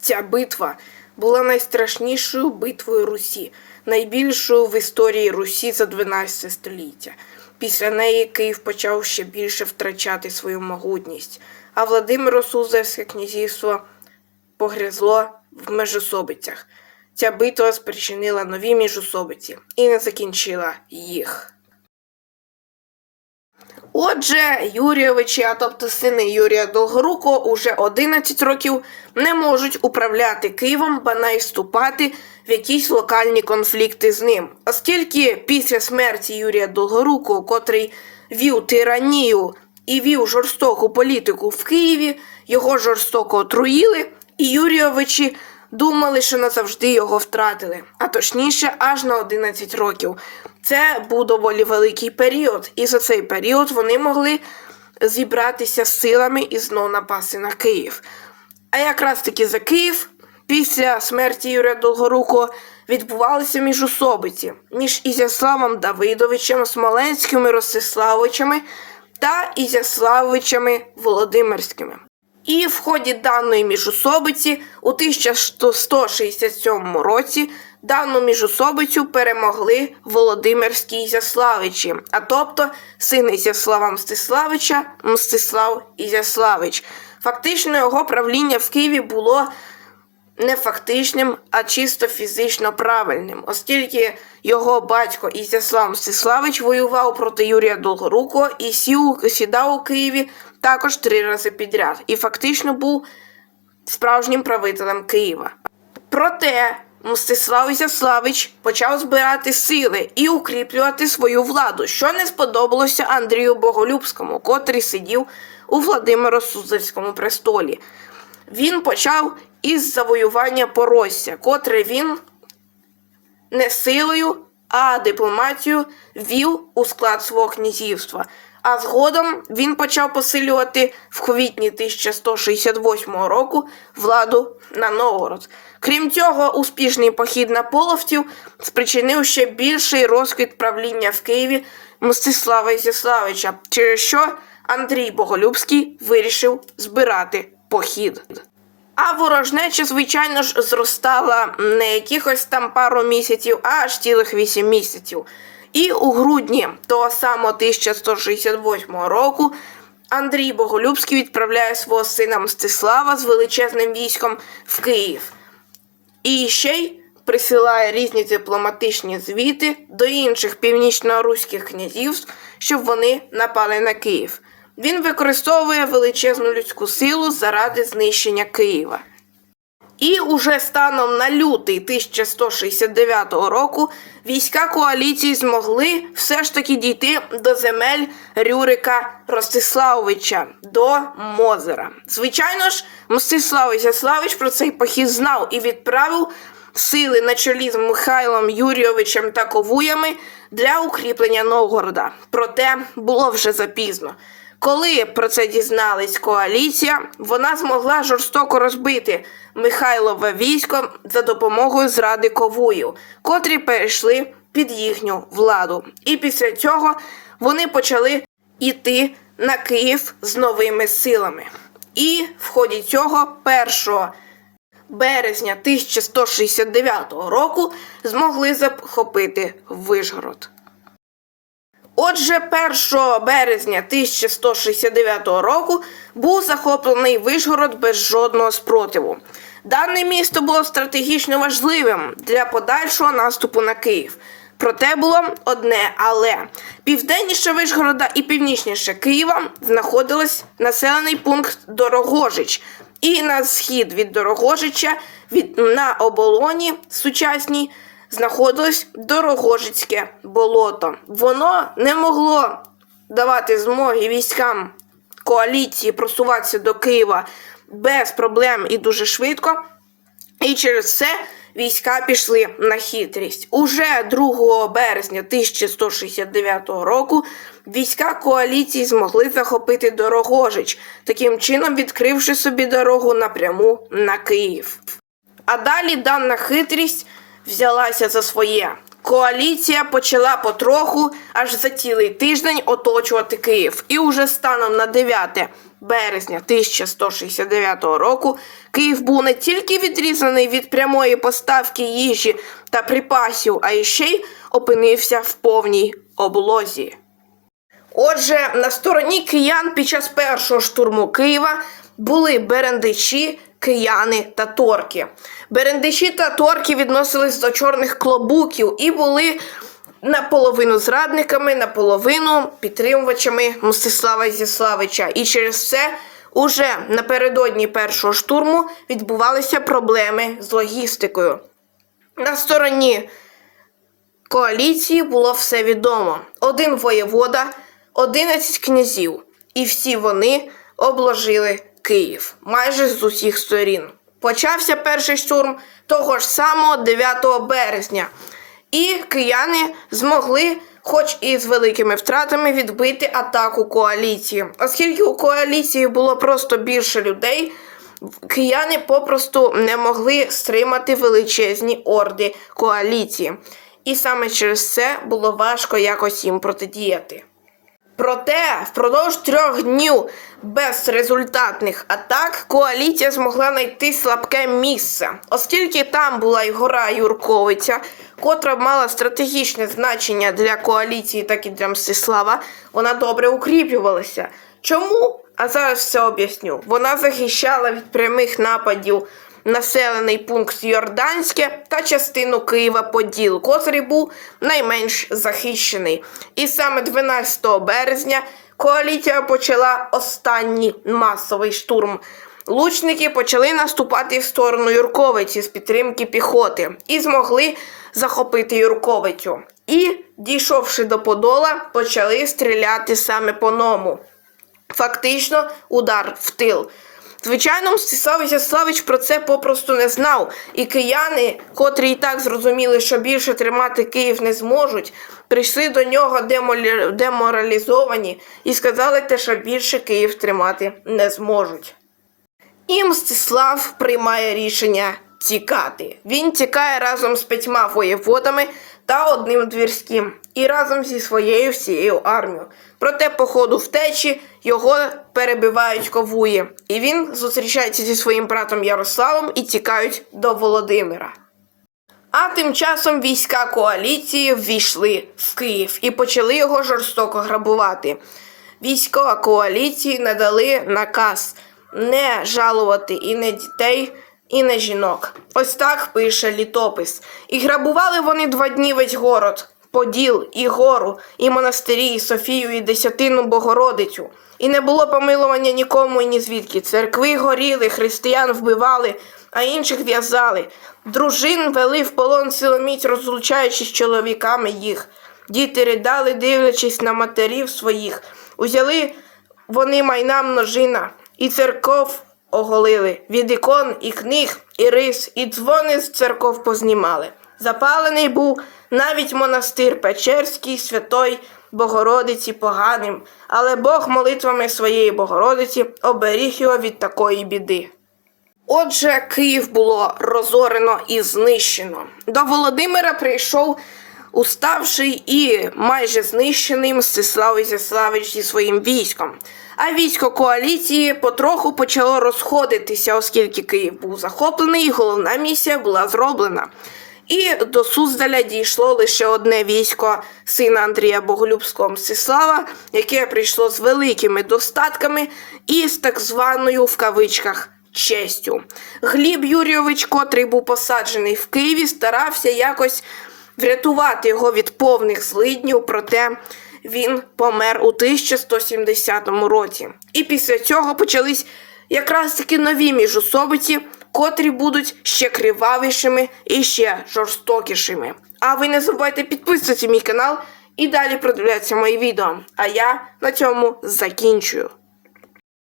Ця битва була найстрашнішою битвою Русі, найбільшою в історії Русі за 12 століття. Після неї Київ почав ще більше втрачати свою могутність, а Владимиро Суздальське князівство погрязло в межособицях. Ця битва спричинила нові міжособиці і не закінчила їх. Отже, Юрійовичі, а тобто сини Юрія Долгоруко, уже 11 років не можуть управляти Києвом, ба навіть вступати в якісь локальні конфлікти з ним. Оскільки після смерті Юрія Долгоруко, котрий вів тиранію і вів жорстоку політику в Києві, його жорстоко отруїли, і Юрійовичі думали, що назавжди його втратили, а точніше, аж на 11 років. Це був доволі великий період, і за цей період вони могли зібратися з силами і знов напасти на Київ. А якраз таки за Київ після смерті Юрія Долгоруко відбувалися міжособиці між Ізяславом Давидовичем, Смоленським і Ростиславовичами та Ізяславовичами Володимирськими. І в ході даної міжособиці у 1167 році дану міжособицю перемогли Володимирські Ізяславичі, а тобто син Ізяслава Мстиславича Мстислав Ізяславич. Фактично його правління в Києві було не фактичним, а чисто фізично правильним, оскільки його батько Ізяслав Мстиславич воював проти Юрія Долгоруко і сів, сідав у Києві також три рази підряд, і фактично був справжнім правителем Києва. Проте Мстислав Ізяславич почав збирати сили і укріплювати свою владу, що не сподобалося Андрію Боголюбському, котрий сидів у Владимиро Суздальському престолі. Він почав із завоювання Поросся, котре він не силою, а дипломатією ввів у склад свого князівства. А згодом він почав посилювати в квітні 1168 року владу на Новгород. Крім цього, успішний похід на половців спричинив ще більший розквіт правління в Києві Мстислава Ізяславича, через що Андрій Боголюбський вирішив збирати похід. А ворожнеча, звичайно ж, зростала не якихось там пару місяців, а аж цілих вісім місяців. І у грудні того самого 1168 року Андрій Боголюбський відправляє свого сина Мстислава з величезним військом в Київ. І ще й присилає різні дипломатичні звіти до інших північно-руських князівств, щоб вони напали на Київ. Він використовує величезну людську силу заради знищення Києва. І уже станом на лютий 1169 року війська коаліції змогли все ж таки дійти до земель Рюрика Ростиславовича до Мозера. Звичайно ж, Мстислав Ізяславич про цей похід знав і відправив сили на чолі з Михайлом Юрійовичем та Ковуями для укріплення Новгорода. Проте було вже запізно. Коли про це дізнались коаліція, вона змогла жорстоко розбити Михайлове військо за допомогою зради ковую, котрі перейшли під їхню владу. І після цього вони почали йти на Київ з новими силами. І в ході цього 1 березня 1169 року змогли захопити Вишгород. Отже, 1 березня 1169 року був захоплений Вишгород без жодного спротиву. Дане місто було стратегічно важливим для подальшого наступу на Київ. Проте було одне але південніше Вишгорода і північніше Києва знаходилось населений пункт Дорогожич, і на схід від Дорогожича від на оболоні сучасній знаходилось Дорогожицьке болото. Воно не могло давати змоги військам коаліції просуватися до Києва без проблем і дуже швидко. І через це війська пішли на хитрість. Уже 2 березня 1169 року війська коаліції змогли захопити Дорогожич, таким чином відкривши собі дорогу напряму на Київ. А далі дана хитрість взялася за своє. Коаліція почала потроху аж за цілий тиждень оточувати Київ. І уже станом на 9 березня 1169 року Київ був не тільки відрізаний від прямої поставки їжі та припасів, а й ще й опинився в повній облозі. Отже, на стороні киян під час першого штурму Києва були берендичі, кияни та торки. Берендичі та торки відносились до чорних клобуків і були наполовину зрадниками, наполовину підтримувачами Мстислава Зіславича. І через це уже напередодні першого штурму відбувалися проблеми з логістикою. На стороні коаліції було все відомо: один воєвода, 11 князів, і всі вони обложили Київ майже з усіх сторін. Почався перший штурм того ж самого 9 березня, і кияни змогли, хоч і з великими втратами, відбити атаку коаліції. Оскільки у коаліції було просто більше людей, кияни попросту не могли стримати величезні орди коаліції. І саме через це було важко якось їм протидіяти. Проте впродовж трьох днів безрезультатних атак коаліція змогла знайти слабке місце, оскільки там була й гора Юрковиця, котра мала стратегічне значення для коаліції, так і для Мстислава, вона добре укріплювалася. Чому? А зараз все об'ясню. Вона захищала від прямих нападів населений пункт Йорданське та частину Києва Поділ, котрий був найменш захищений. І саме 12 березня коаліція почала останній масовий штурм. Лучники почали наступати в сторону Юрковиці з підтримки піхоти і змогли захопити Юрковицю. І, дійшовши до Подола, почали стріляти саме по ному. Фактично, удар в тил. Звичайно, Мстислав Ізяславич про це попросту не знав, і кияни, котрі і так зрозуміли, що більше тримати Київ не зможуть, прийшли до нього деморалізовані і сказали те, що більше Київ тримати не зможуть. І Мстислав приймає рішення тікати. Він тікає разом з п'ятьма воєводами та одним двірським, і разом зі своєю всією армією. Проте, по ходу втечі його перебивають ковуї, і він зустрічається зі своїм братом Ярославом і тікають до Володимира. А тим часом війська коаліції ввійшли в Київ і почали його жорстоко грабувати. Війська коаліції надали наказ не жалувати і не дітей, і не жінок. Ось так пише літопис. І грабували вони два дні весь город, Поділ, і гору, і монастирі, і Софію, і Десятину Богородицю. І не було помилування нікому і ні звідки. Церкви горіли, християн вбивали, а інших в'язали. Дружин вели в полон силоміць, розлучаючись з чоловіками їх. Діти ридали, дивлячись на матерів своїх. Узяли вони майна множина, і церков оголили. Від ікон і книг, і рис, і дзвони з церков познімали. Запалений був навіть монастир Печерський, святой Богородиці поганим, але Бог молитвами своєї Богородиці оберіг його від такої біди. Отже, Київ було розорено і знищено. До Володимира прийшов уставший і майже знищений Мстислав Ізяславич зі своїм військом. А військо коаліції потроху почало розходитися, оскільки Київ був захоплений, і головна місія була зроблена. І до Суздаля дійшло лише одне військо сина Андрія Боголюбського Мстислава, яке прийшло з великими достатками і з так званою в кавичках честю. Гліб Юрійович, котрий був посаджений в Києві, старався якось врятувати його від повних злиднів, проте він помер у 1170 році. І після цього почались якраз таки нові міжособиці, котрі будуть ще кривавішими і ще жорстокішими. А ви не забувайте підписуватися мій канал і далі продивлятися мої відео. А я на цьому закінчую.